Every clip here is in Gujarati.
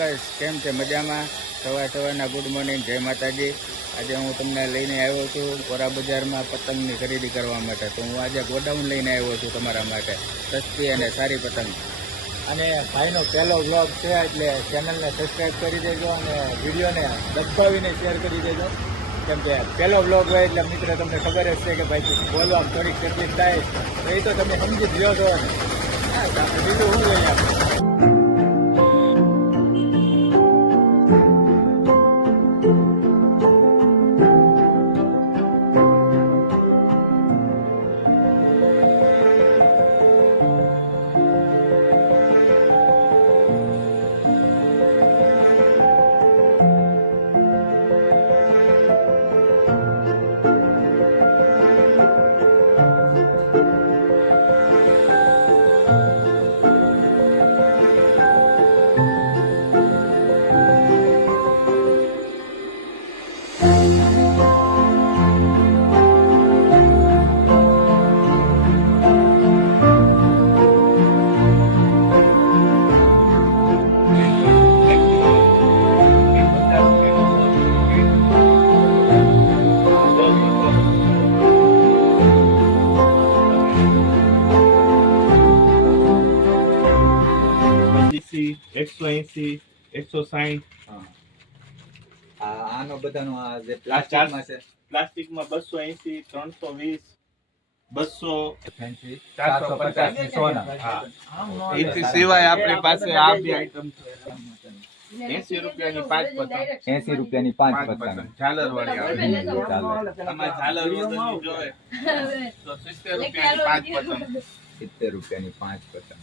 ચોક્કસ કેમ છે? મજામાં? સવાર સવારના ગુડ મોર્નિંગ. જય માતાજી. આજે હું તમને લઈને આવ્યો છું કોરા બજારમાં પતંગની ખરીદી કરવા માટે. તો હું આજે ગોડાઉન લઈને આવ્યો છું તમારા માટે. સસ્તી અને સારી પતંગ. અને ભાઈનો પહેલો વ્લોગ છે, એટલે ચેનલને સબસ્ક્રાઈબ કરી દેજો અને વિડીયોને દબાવીને શેર કરી દેજો. કેમ કે પહેલો વ્લોગ હોય એટલે મિત્ર તમને ખબર જ છે કે ભાઈ બોલવા થોડીક તકલીફ થાય. તો એ તો તમે સમજી જ લ્યો છો. બીજું શું લઈએ આપણે એસી એકસો સાહીઠ આનો બધાનો આ જે પ્લાસ્ટિકમાં છે. પ્લાસ્ટિકમાં બસો એસી ત્રણસો વીસ બસો ચારસો પચાસની સોના. એથી સિવાય આપણી પાસે આ બી આઈટમ છે. એસી રૂપિયાની પાંચ પતંગ એસી રૂપિયાની પાંચ પતંગ ઝાલર વાળી આવે. આમાં ઝાલર વગરની જોઈએ તો સિત્તેર રૂપિયાની પાંચ પતંગ સિત્તેર રૂપિયાની પાંચ પતંગ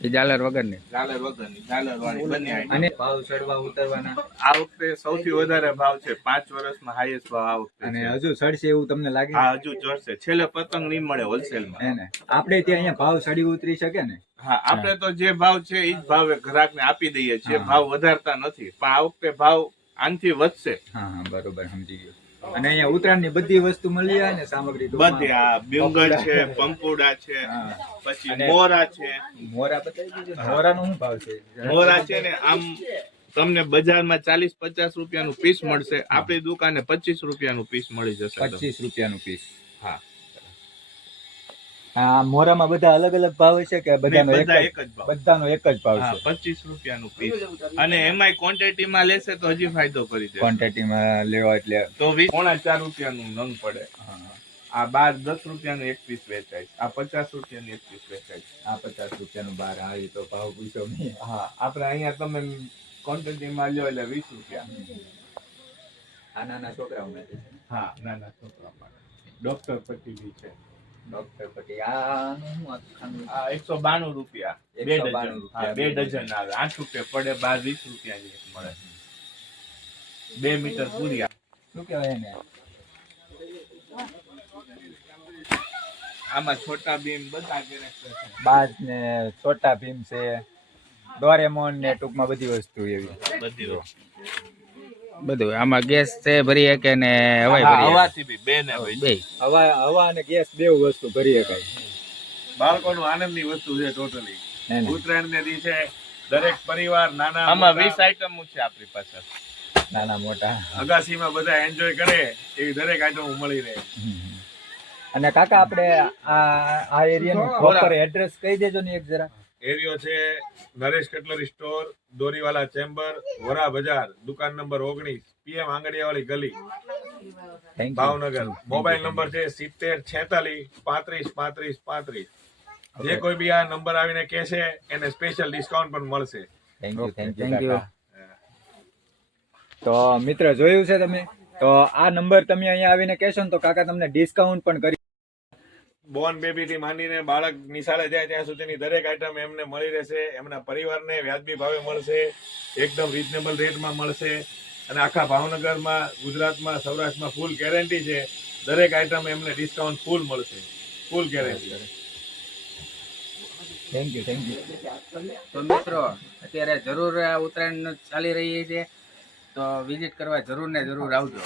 એ ઝાલર વગરની. ઝાલર વગરની ઝાલર વાળી બંને અને ભાવ ચડવા ઉતરવાના. આ વખતે સૌથી વધારે ભાવ છે પાંચ વર્ષમાં હાઈએસ્ટ ભાવ આ વખતે અને હજુ ચડશે એવું તમને લાગે? હા હજુ ચડશે. છેલ્લે પતંગ નહીં મળે હોલસેલમાં માં. ને આપણે ત્યાં અહીંયા ભાવ ચડી ઉતરી શકે ને? હા આપણે તો જે ભાવ છે એ જ ભાવે ગ્રાહકને આપી દઈએ છીએ. ભાવ વધારતા નથી. પણ આ વખતે ભાવ આનથી વધશે. હા હા બરોબર સમજી ગયો. અને અહીંયા ઉત્તરાયણની બધી વસ્તુ મળી જાય ને સામગ્રી બધી આ બ્યુંગલ છે પંપોડા છે પછી મોરા છે. મોરા બતાવી દીધું ને? મોરાનો શું ભાવ છે? મોરા છે ને આમ તમને બજારમાં ચાલીસ પચાસ રૂપિયાનું પીસ મળશે. આપણી દુકાને પચીસ રૂપિયાનું પીસ મળી જશે. પચીસ રૂપિયાનું પીસ હા. આ મોરામાં બધા અલગ અલગ ભાવ છે કે બધાનો એક બધા જ એક જ ભાવ. બધાનો એક જ ભાવ છે. પચીસ રૂપિયાનું પીસ અને એમાંય ક્વોન્ટિટીમાં લેશે તો હજી ફાયદો કરી દે ક્વોન્ટિટીમાં લેવા એટલે તો વીસ પોણા ચાર રૂપિયાનું નંગ પડે. આ બાર દસ રૂપિયાનું એક પીસ વેચાય છે. આ પચાસ રૂપિયાનું એક પીસ વેચાય છે. આ પચાસ રૂપિયાનું બાર હા એ તો ભાવ પૂછો નહીં. હા આપણે અહીંયા તમે ક્વોન્ટિટીમાં લ્યો એટલે વીસ રૂપિયા. આ નાના છોકરાઓ માટે હા નાના છોકરા માટે. ડોક્ટર પટ્ટી બી છે. ડોક્ટર એકસો બાણું રૂપિયા. બે ડઝન. બે ડઝન. આવે. આઠ રૂપિયા પડે બાર વીસ રૂપિયાની એક મળે. બે મીટર પૂરી આવે. શું કહેવાય એને? આમાં છોટા ભીમ બધા character છે. બાજ ને છોટા ભીમ છે. ડોરેમોન ને ટૂંકમાં બધી વસ્તુ એવી. બધી વસ્તુ. બધું. આમાં ગેસ છે ભરી શકે ને હવાય ભરી હવાથી બી બે ને બે. હવા હવા અને ગેસ બે વસ્તુ ભરી શકાય બાળકોનું આનંદની વસ્તુ છે ટોટલી ઉત્તરાયણ ને. દિવસે દરેક પરિવાર નાના આમાં મોટા, વીસ આઈટમો છે આપણી પાસે. નાના મોટા. અગાસીમાં બધા એન્જોય કરે એવી દરેક આઈટમો મળી રહે. અને કાકા આપણે આ આ એરિયાનું પ્રોપર એડ્રેસ કહી દેજો ને એક જરા. એરિયો છે Naresh cutlery store Doriwala chamber વરા બજાર દુકાન નંબર ઓગણીસ પીએમ આંગડિયાવાળી ગલી ભાવનગર. મોબાઈલ નંબર છે સિત્તેર છેતાલીસ પાંત્રીસ પાંત્રીસ પાંત્રીસ. જે કોઈ બી આ નંબર આવીને કહેશે એને સ્પેશિયલ ડિસ્કાઉન્ટ પણ મળશે. થેન્ક યુ થેન્ક યુ તો મિત્ર જોયું છે તમે? તો આ નંબર તમે અહીંયા આવીને કહેશો ને તો કાકા તમને ડિસ્કાઉન્ટ પણ કરી બોર્ન બેબી થી માંડીને બાળક નિશાળે જાય ત્યાં સુધીની દરેક આઈટમ એમને મળી રહેશે એમના પરિવારને વ્યાજબી ભાવે મળશે એકદમ રિઝનેબલ રેટમાં મળશે. અને આખા ભાવનગરમાં ગુજરાતમાં સૌરાષ્ટ્રમાં ફૂલ ગેરંટી છે દરેક આઈટમ એમને ડિસ્કાઉન્ટ ફૂલ મળશે. Full guarantee thank you thank you તો મિત્રો અત્યારે જરૂર આ ઉત્તરાયણ ચાલી રહી છે તો વિઝિટ કરવા જરૂર ને જરૂર આવજો.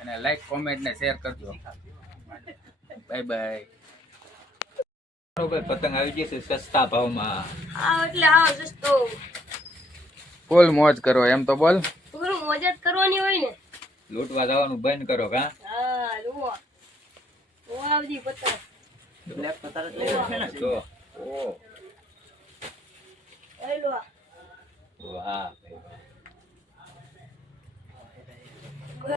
અને લાઈક કોમેન્ટ ને શેર કરજો. બાય બાય બરોબર પતંગ આવી ગઈ છે સસ્તા ભાવમાં આ એટલે આ સસ્તો ફૂલ મોજ કરો એમ તો બોલ. થોડું મોજ જ કરવાની હોય ને. લૂંટવા જવાનું બંધ કરો કા? હા જુઓ. આવજી પતંગ. વાહ વાહ.